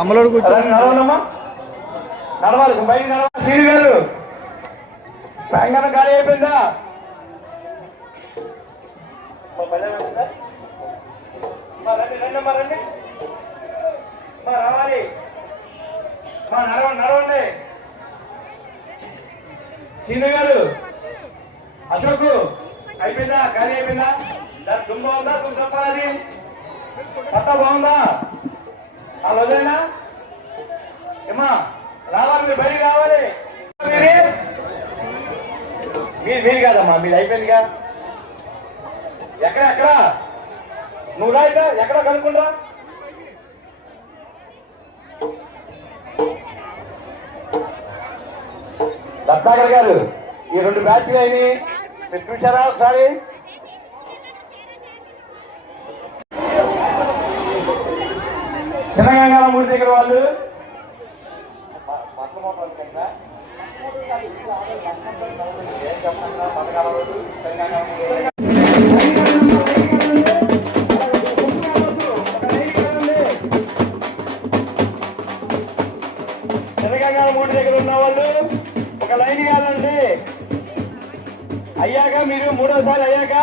అమ్మలోడు కూర్చొని నడవాలమ్మా, నడవాలి బయట నడవాలి. శ్రీను గారు ప్రాంగణం ఖాళీ అయిపోయిందా? రండి రావాలి, నడవండి. శ్రీను గారు, అశోక్ అయిపోయిందా? ఖాళీ అయిపోయిందా? దుమ్ము బాగుందా? దుమ్ము చెప్పాలి. పట్టా బాగుందా? వాళ్ళు వదిలేనా ఏమా? రావాలి, మీరు బయటికి రావాలి. మీరు కాదమ్మా, మీరు అయిపోయిందిగా. ఎక్కడ నువ్వు రాయిగా, ఎక్కడ కనుక్కుంటా. రత్నాకర్ గారు, ఈ 2 బ్యాచ్లు అయినాయి, మీరు చూసారా ఒకసారి? తెలంగాణ మూడు దగ్గర వాళ్ళు తెలంగాణ మూడు దగ్గర ఉన్న వాళ్ళు ఒక లైన్ కావాలండి. అయ్యాక మీరు 3వసారి అయ్యాక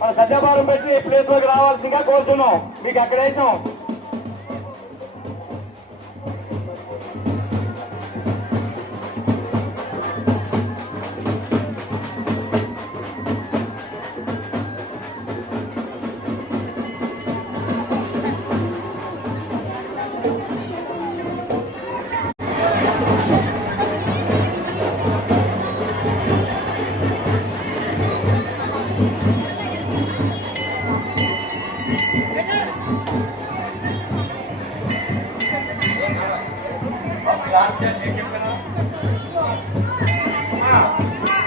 మన సత్యభారం పెట్టి ప్లేట్లోకి రావాల్సిందిగా కోరుతున్నాం. మీకు అక్కడ వేసాం.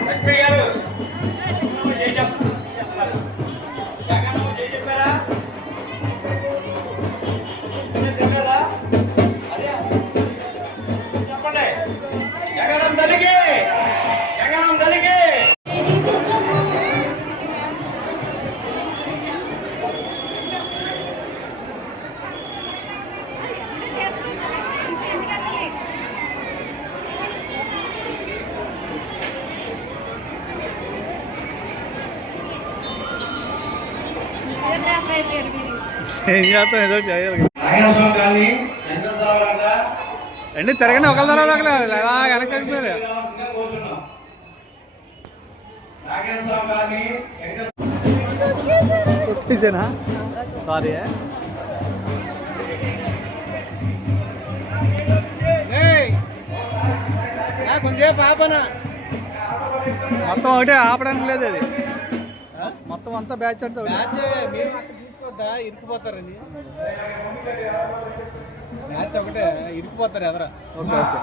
లక్ష్మి గారు చెప్పారా? చెప్పండి. జగనం తల్లికి, జగనం తల్లికి. రండి తిరగండి, ఒకళ్ళ తర్వాత ఒకరు ఎలా వెనక్కి వెళ్ళిపోయారు. కొట్టేసానా? సారీ. కొంచెంసేపు ఆపనా? మొత్తం ఒకటే ఆపడానికి లేదు. అది మొత్తం అంతా బ్యాచ్ అంటే తీసుకోద్దా, ఇరికిపోతారని. మ్యాచ్ ఒకటే ఇరికిపోతారు ఎదరా. Okay okay.